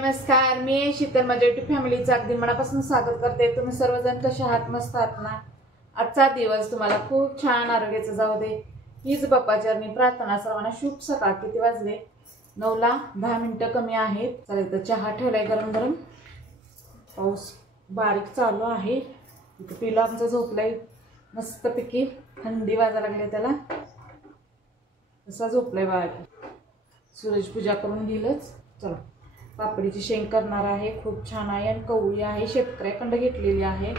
नमस्कार, मी शीतल माझ्या युट्यूब फॅमिलीचं अगदी मनापासून स्वागत करते। तुम्ही सर्वजण कसे आहात? मस्त आहात ना? आजचा दिवस तुम्हाला खूप छान आरोग्याचा जाऊ दे हीच बाप्पाचरणी प्रार्थना। सर्वांना शुभ सकाळ। किती वाजले? 9ला 10 मिनिटं कमी आहेत। चला इथं चहा ठेवलाय गरम गरम, पाऊस बारीक चालू आहे। इथं पिलो आमचा झोपलाय मस्तपैकी, थंडी वाजायला लागली त्याला, कसा झोपलाय बाळा। सूरज पूजा करून गेलच। चला पापडीची शेंग करणार आहे, खूप छान आहे आणि कवळी आहे, शेतकऱ्याकडे घेतलेली आहे।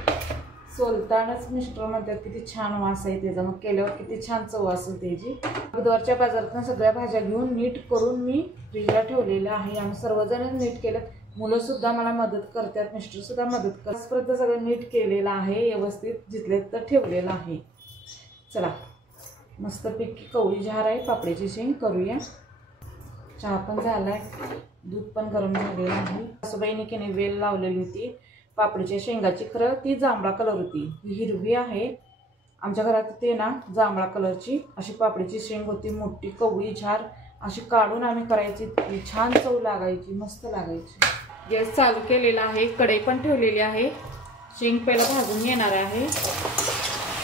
सोलतानाच मिस्टर म्हणतात किती छान वास आहे त्याचा, मग केल्यावर किती छान चव असेल त्याची। बुधवारच्या बाजारातून सगळ्या भाज्या घेऊन नीट करून मी फ्रीजला ठेवलेल्या आहे। आम्ही सर्वजण नीट केलं, मुलं सुद्धा मला मदत करतात, मिस्टर सुद्धा मदत करतात। परत सगळं नीट केलेलं आहे, व्यवस्थित जिथले तर ठेवलेलं आहे। चला मस्तपैकी कवळी झार आहे, पापडीची शेंग करूया। चहा पण झालाय, दूध पण गरम झालेलं आहे। सासूबाईने की नाही वेल लावलेली होती पापडीच्या शेंगाची, खरं ती जांभळा कलर होती, ही हिरवी आहे। आमच्या घरात ते ना जांभळा कलरची अशी पापडीची शेंग होती, मोठी कवळी झार अशी काढून आम्ही करायची, छान चव लागायची, मस्त लागायची। गॅस चालू केलेला आहे, कढई पण ठेवलेली आहे। शेंग पहिला भाजून घेणार आहे,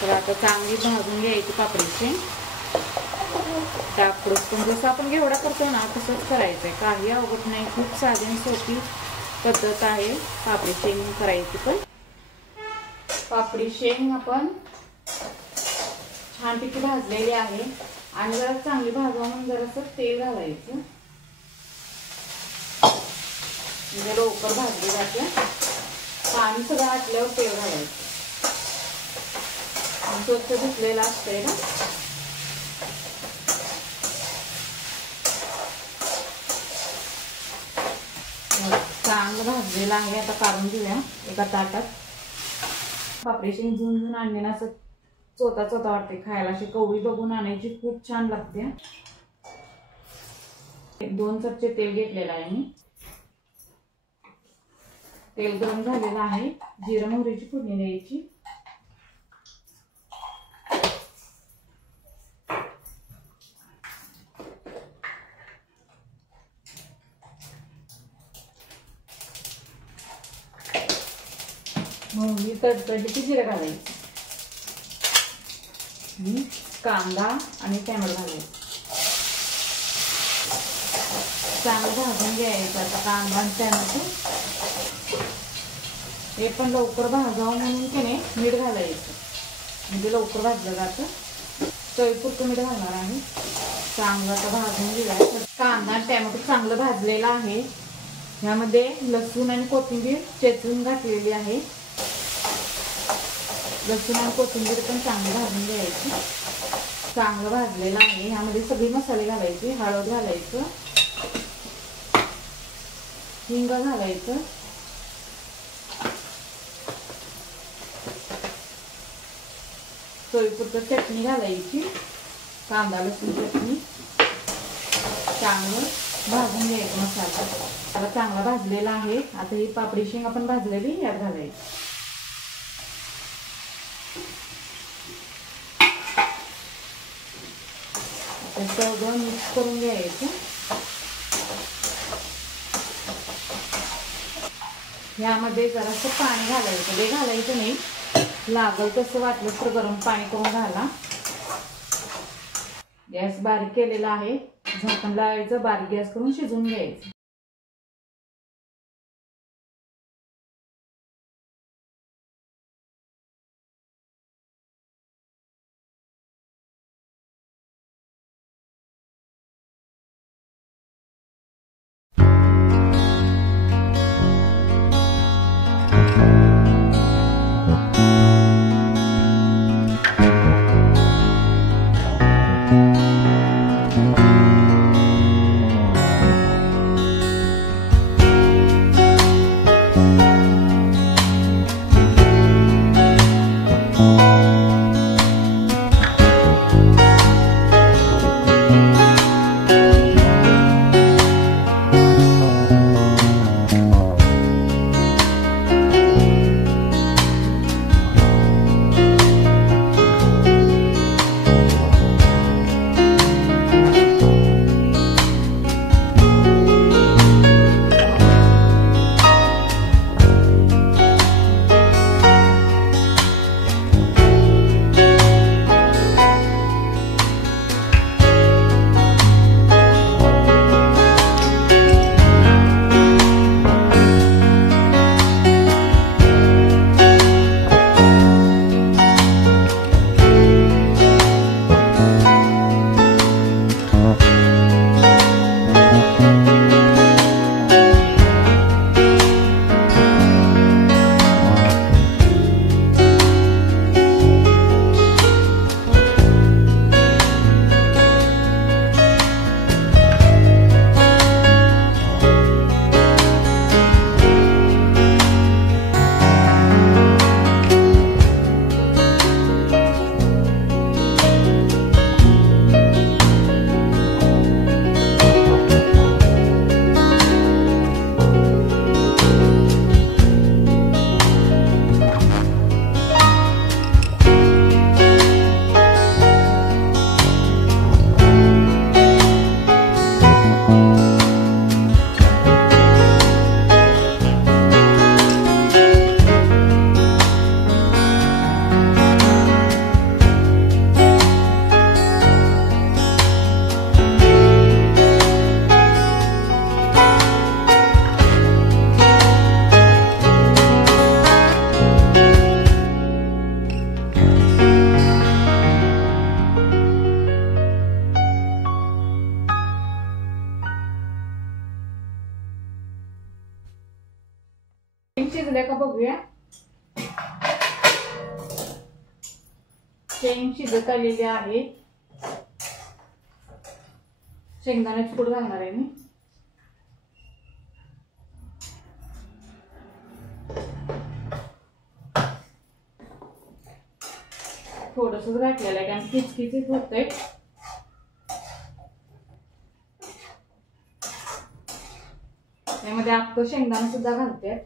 तर आता चांगली भाजून घ्यायची पापडीची शेंग। डाकूस पण जसं आपण घेवडा करतो ना तसंच करायचंय, काही अवघड नाही, खूप साधी आणि सोपी पद्धत आहे पापडी शेंग करायची। पण पापडी शेंग आपण छानपैकी भाजलेली आहे आणि जरा चांगली भाजवा म्हणून जरासं तेल घालायचं, म्हणजे लवकर भाजली जाते। पाणी सगळं आटल्यावर तेल घालायचं, स्वच्छ धुतलेलं असतंय ना। चांगलं भाजलेलं आहे, आता काढून घेऊया एका ताटात। पापडी शेंग झुंझुन आणली ना, असं चोता चोता वाटते खायला, अशी कवळी बघून आणायची, खूप छान लागते। 2 चमचे तेल घेतलेलं आहे मी, तेल गरम झालेलं आहे। जिरं मोहरीची फोडणी द्यायची, मोहरी तडतडली की जिरं घालायचं, कांदा आणि टोमॅटो घालायचं, चांगलं भाजून घ्यायचं। आता कांदा आणि टोमॅटो हे पण लवकर भाजावं म्हणून की नाही मीठ घालायचं, म्हणजे लवकर भाजलं जातं। चवीपुरतं मीठ घालणार आहे। चांगलं आता भाजून घेऊया। कांदा आणि टोमॅटो चांगलं भाजलेलं आहे, ह्यामध्ये लसूण आणि कोथिंबीर चेचून घातलेली आहे। लसूण आणि कोथिंबीर पण चांगली भाजून घ्यायची, चांगलं भाजलेलं आहे। ह्यामध्ये सगळे मसाले घालायचे, हळद घालायचं, हिंग घालायचं, चवीपुरतं चटणी घालायची, कांदा लसूण चटणी। चांगलं भाजून घ्यायचं मसाला, आता चांगला भाजलेला आहे। आता ही पापडी शेंग आपण भाजलेली यात घालायची, सगळं मिक्स करून घ्यायचं। ह्यामध्ये जरासं पाणी घालायचं, ते घालायचं नाही, लागल तसं वाटलं तर गरम पाणी करून घाला। गॅस बारीक केलेला आहे, झाकण लावायचं, बारीक गॅस करून शिजवून घ्यायचं। शिजल्या का बघूया. शेंग शिजत आलेली आहे. शेंगदाण्याची पूड घालणार आहे मी. थोडंसंच घातलेलं आहे कारण किचकिचीत होतंय. त्यामध्ये अख्खं शेंगदाणा सुद्धा घालते.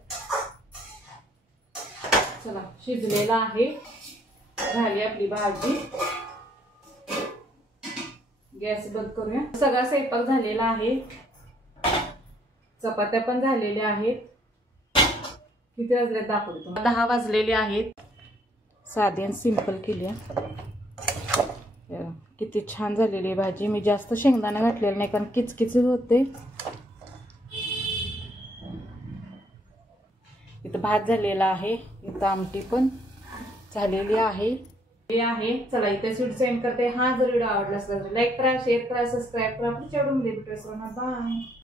चला शिजलेला आहे. झाली आपली भाजी. गॅस बंद करूया. सगळा स्वयंपाक झालेला आहे. चपात्या पण झालेल्या आहेत. किती वाजले दाखवते तुम्हाला. 10 वाजलेले आहेत. साधी आणि सिंपल केली आहे. किती छान झालेली आहे भाजी. मी जास्त शेंगदाणा घातलेला नाही कारण किचकिचीत होते. इथं भात झालेला आहे. इथं आमटी पण झालेली आहे. चला इथे स्वीट सेंड करते. हा जर व्हिडिओ आवडला असेल तर लाईक करा, शेअर करा, सबस्क्राईब करा. पुढच्या व्हिडिओमध्ये भेटूया. बाय.